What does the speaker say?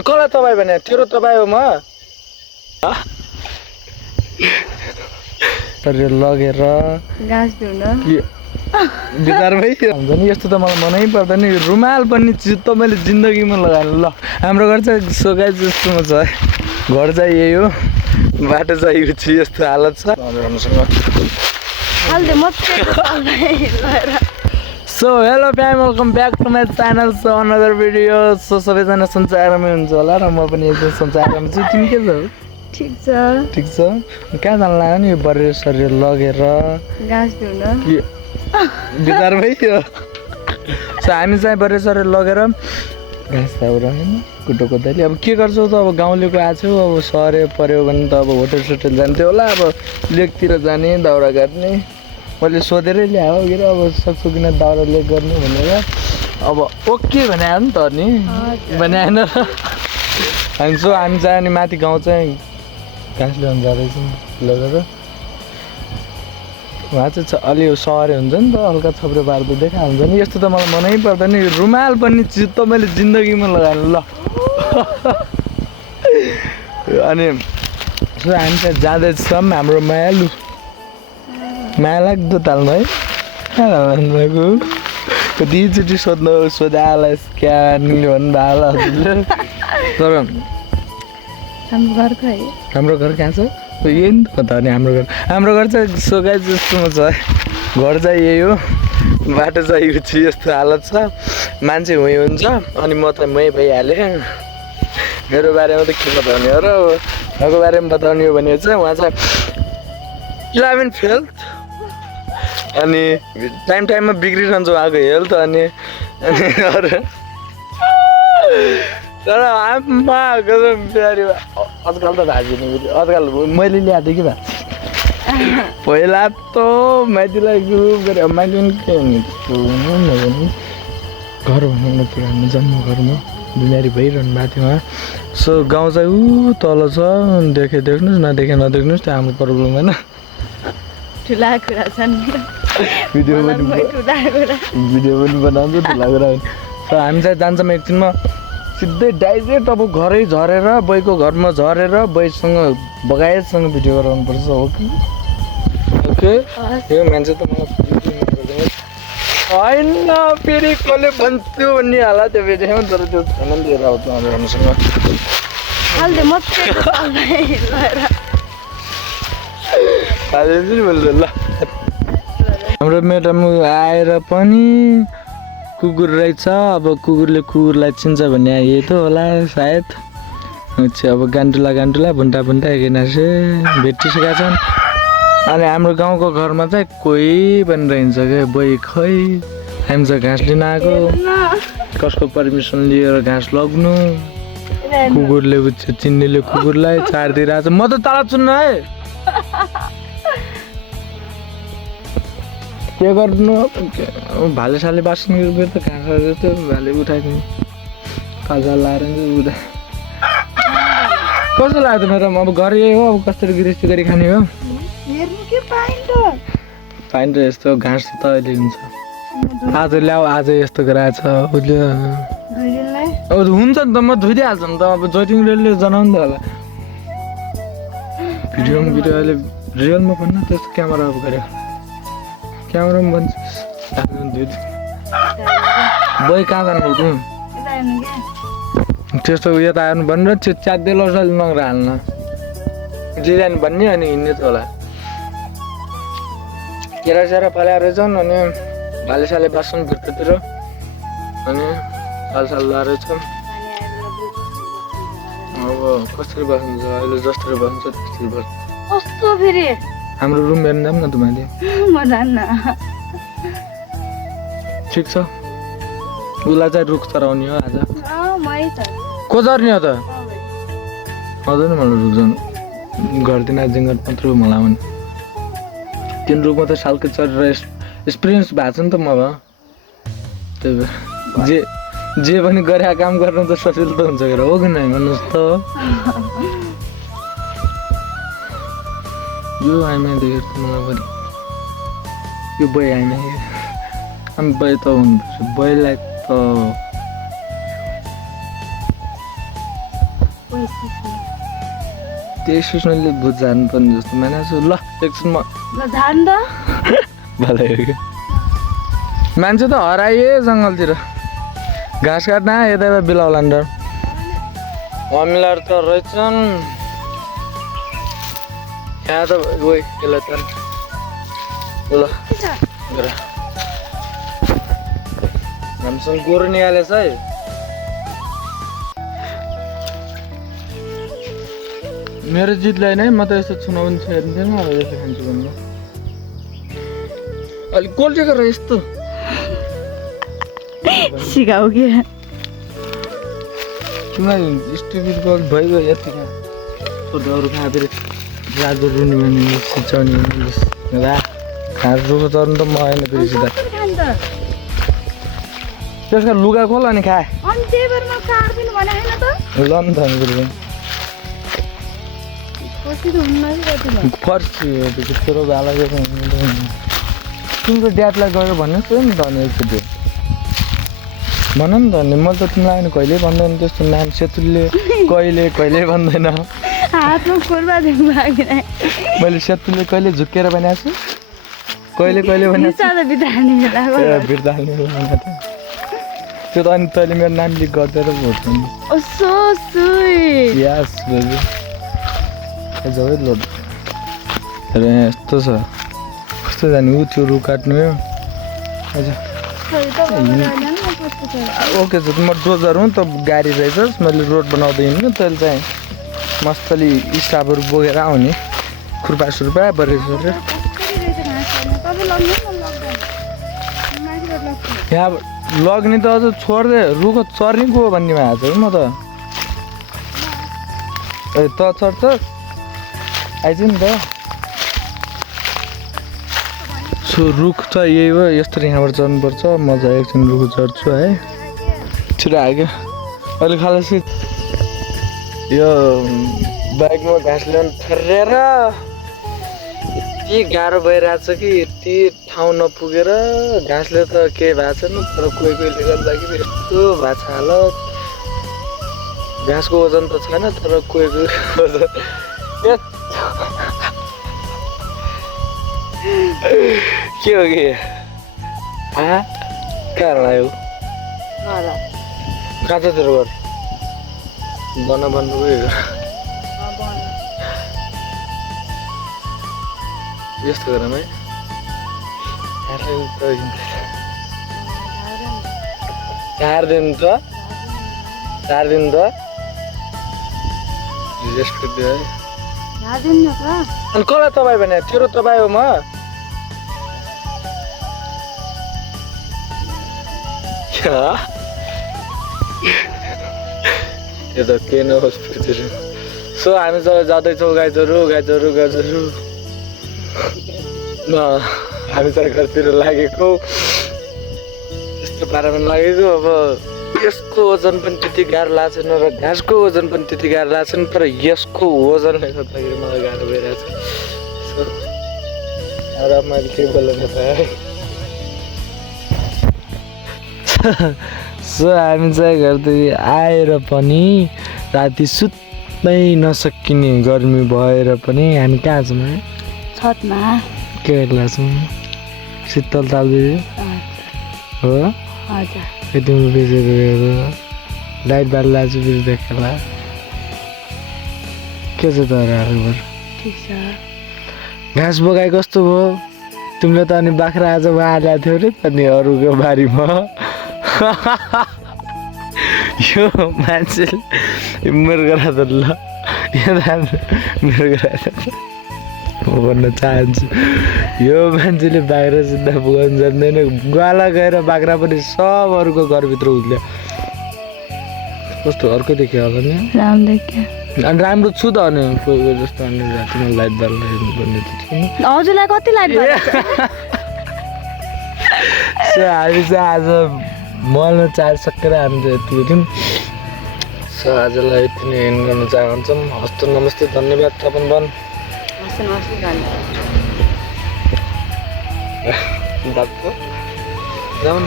कसलाई तपाईँ भने तेरो तपाईँ हो म लगेर घाँस धुन बिचार भइयो हुन्छ नि यस्तो त मलाई मनै पर्दैन रुमाल पनि चिज त मैले जिन्दगीमा लगाएन ल हाम्रो घर चाहिँ सोगाइ जस्तोमा छ घर चाहिँ यही हो बाटो चाहिँ यो चाहिँ यस्तो हालत छ so hello fam welcome back to my channel so another video so सबैजना सञ्चारमै हुन्छ होला र म पनि एकदम सञ्चारमा छु तिमी के छौ ठिक छ कहाँ जानु लाग्यो नि यो बरेर शरीर लगेर घाँस धुन बिचार भइयो सो हामी चाहिँ बरेर शरीर लगेर घाँस दाउर होइन कुटो कोदाली अब के गर्छौ त अब गाउँलेको आएको छु अब सरे पऱ्यो भने त अब होटल सोटल जान्थ्यो होला अब लेकतिर जाने दाउरा काट्ने मैले सोधेरै ल्यायो कि अब सक्छु किन दाउरा लेक गर्नु भनेर अब ओके भने आयो नि त नि भने आएन हामी चाहिँ अनि माथि गाउँ चाहिँ घाँस ल्याउनु जाँदैछौँ लगेर उहाँ चाहिँ अलि सहरै हुन्छ नि त हल्का थप्रो पार्दो देखा हुन्छ नि यस्तो त मलाई मनै पर्दैन रुमाल पनि चिज त मैले जिन्दगीमा लगाएन ल अनि हामी चाहिँ जाँदैछौँ हाम्रो माया लाग्दो ताल्नु है भएको कतिचोटि सोधा आला क्या भन्नु आला तर हाम्रो घर कहाँ छ यही नि त अनि हाम्रो घर चाहिँ सोगाइ जस्तोमा छ घर चाहिँ यही हो बाटो चाहिँ यो चाहिँ यस्तो हालत छ मान्छे हुँ हुन्छ अनि म त मै भइहालेँ मेरो बारेमा त के बताउने हो र उहाँको बारेमा बताउने हो भने चाहिँ उहाँ चाहिँ 11 फेल अनि टाइममा बिग्रिरहन्छ उहाँको हेल्थ अनि अरू तर आमा कसम बिहारी आजकल त भाजिने आजकल मैले ल्याएको थिएँ कि भा पहिला त माइतीलाई ग्रुप गरेँ माइती पनि के हुने घर भनौँ न पुरानो जन्म घरमा बिमारी भइरहनु भएको थियो उहाँ सो गाउँ चाहिँ ऊ तल छ देख्नुहोस् नदेख्नुहोस् त्यो हाम्रो प्रब्लम होइन ठुला कुरा छन् भिडियो पनि बनाउँछ ठुला कुरा सो हामी चाहिँ जान्छौँ एकछिनमा सिधै डाइरेक्ट अब घरै झरेर बैको घरमा झरेर बैसँग बगायतसँग भिडियो गराउनुपर्छ हो कि ओके यो मान्छे त मलाई होइन फेरि कसले भन्थ्यो भन्ने होला त्यो भिडियोमा तर त्यो छैन लिएर आउँछ हामीहरूसँग ल हाम्रो म्याडम आएर पनि कुकुर रहेछ अब कुकुरले कुकुरलाई चिन्छ भन्ने यही त होला सायद अच्छा अब गान्टुला भुन्टा हेर्नासे भेटिसकेका छन् अनि हाम्रो गाउँको घरमा चाहिँ कोही पनि रहन्छ क्या बोइ खै हामी चाहिँ घाँस लिन आएको कसको पर्मिसन लिएर घाँस लग्नु कुकुरले चिन्नेले कुकुरलाई चारदिइरहेको छ म त तल चुन्नु है के गर्नु भाले साले बाँच्नु त घाँस जस्तो भाले उठाइदिनु काजा लाएर उता कस्तो लाग्यो त मेरो अब घर यही हो अब कसरी गृहस्थी गरी खाने हो पाइन्छ यस्तो घाँस त अहिले हुन्छ आज ल्याऊ आज यस्तो गराएछ उसले अब हुन्छ नि त म धोइदिइहाल्छु नि त अब ज्योतिङले जनाउनु त होला भिडियो अहिले रियलमा भन्न त्यस्तो क्यामेरा अब गऱ्यो क्यामेरामा भन्छ बोइ कहाँ जानु त त्यस्तो उयो त आउनु भनेर च्यात्दै लसाले नगर हाल्न जे जाने भन्ने अनि हिँड्ने त होला केरा फलाएर रहेछन् अनि भालेसाले बाँच्छन् भित्रतिर अनि सालसाल लाएर छन् अब कसरी बस्नुहुन्छ अहिले जसरी बस्छ त्यसरी बस्छ कस्तो फेरि हाम्रो रुम हेर्नु जाऊँ न त माथि म जान्न ठिक छ उसलाई चाहिँ रुख चराउने हो आज को चर्ने हो त आउँदैन मलाई रुख जानु घरतिर जिङ्गर मात्र मलाई भने तिन रुखमा त सालकै चरेर एक्सपिरियन्स भएको छ नि त म त्यही भएर जे पनि गरेर काम गर्नु त सजिलो त हुन्छ हो कि नै भन्नुहोस् त यो आइमा देखेर त मलाई पनि यो बोइ आइमा अनि बोइ त हुनुपर्छ बोइलाई त त्यही सुस्नुले भुत जानुपर्ने जस्तो मानेको छु ल एकछिन म ल झान त भलै हो कि मान्छे त हराइए जङ्गलतिर घाँस काट्न यता बिलाउला नि अमिलाहरू त रहेछन् यहाँ त गयो यसलाई त ल हामीसँग गोरु निहालेछ है मेरो जितलाई नै म त यस्तो छुनाउ पनि छेर्दिनँ अब यसो खान्छु भन्नु अलिक गोल्टी गरेर यस्तो सिकाऊ के किन स्टुपिड गर्ल भइगयो यतिका छोटोहरू खा फेरि रातो रुनी भने सिचाउने रा घाँस रुखो चर्नु त म आएन फेरि सिधा त्यसको लुगा खोल अनि खा अनि त्यही भएर म काट्दिनु भने हैन त ल नि त अनि पछि त हुन्न नि कति फर्सी तेरो भाला तिम्रो ड्याडलाई गयो भन्नु त नि धनी एकचोटि भन नि धनी मैले त तिमीलाई नि कहिल्यै भन्दैन त्यस्तो नाम सेतुले कहिले भन्दैन हातमा खोर्बा दिनु भागिन मैले सेतुले कहिले झुकेर भनेको छु कहिले भनेको छु सादा बितानी बेला बिर्दाल्ने त्यो त अनि तैँले मेरो नाम लिक गरिदिएर भोट्नु ओ सो स्वीट यस बेबी जबै लोड यस्तो छ कस्तो जाने ऊ त्यो रुख काट्नु हो हजुर ओके छ म डोजर हुँ त गाडी रहेछस् मैले रोड बनाउँदै हिँड्नु तैँले चाहिँ मस्तली स्टाफहरू बोकेर आउने खुर्पा सुर्पा बरेर यहाँ लग्ने त अझ छोड्दै रुख चर्ने को भन्नेमा आएको छ म त ए त चढ्छ आइज नि त सो रुख त यही हो यस्तो यहाँबाट चढ्नुपर्छ मजा एकछिन रुख चढ्छु है छिटो आयो अहिले खालसी यो बाइकमा घाँस ल्याउनु थर्रेर यति गाह्रो भइरहेछ कि यति ठाउँ नपुगेर घाँसले त केही भएको छैन तर कोहीले गर्दाखेरि यस्तो भएको छ हालत घाँसको वजन त छैन तर कोहीको वजन के हो कि कहाँ लाग्यो कहाँ छ तेरो घर भन्नु गयो यस्तो गरौँ है 4 दिन त रेस्ट गरिदियो है अनि कसलाई तपाईँ भने तेरो तपाईँ हो म त्यो त के नहोस् सो हामी सबै जाँदैछौँ गाईचोरु हामी चाहिँ घरतिर लागेको यस्तो पारामा लागेको अब यसको वजन पनि त्यति गाह्रो लाग्छ छैन र घाँसको वजन पनि त्यति गाह्रो लाग्छ छैन तर यसको वजनले गर्दाखेरि मलाई गाह्रो भइरहेछ र मैले के बोलेको थिएँ सो हामी चाहिँ घरतिर आएर पनि राति सुत्नै नसकिने गर्मी भएर पनि हामी कहाँ छौँ है छतमा के गर्छौँ शीतल तालदी हो हजुर तिम्रो बेचेर लाइट बाल लाजु बिर्स देखेला के छ त खबर ठिक छ घाँस बोकाइ कस्तो भयो तिमीले त अनि बाख्रा आज हालेको थियो अरे अनि अरूको बारीमा यो मान्छे मृगरा त ल मृगरा म भन्न चाहन्छु यो मान्छेले बाख्रा सिधा पुगाउनु जान्दैन ग्वाला गएर बाख्रा पनि सब अरूको घरभित्र हुल्यो कस्तो अर्को देख्यो होला नि अनि राम्रो छु त अनि कोही कोही जस्तो अनि रातिमा लाइट बाल हेर्नुपर्ने त थिएन हजुरलाई कति लाइट सो हामी चाहिँ आज मलमा चार सकेर हामी चाहिँ यति थियौँ सो आजलाई यति नै एन्ड गर्न चाहन्छौँ हस्त नमस्ते धन्यवाद तपन बन जाऊ न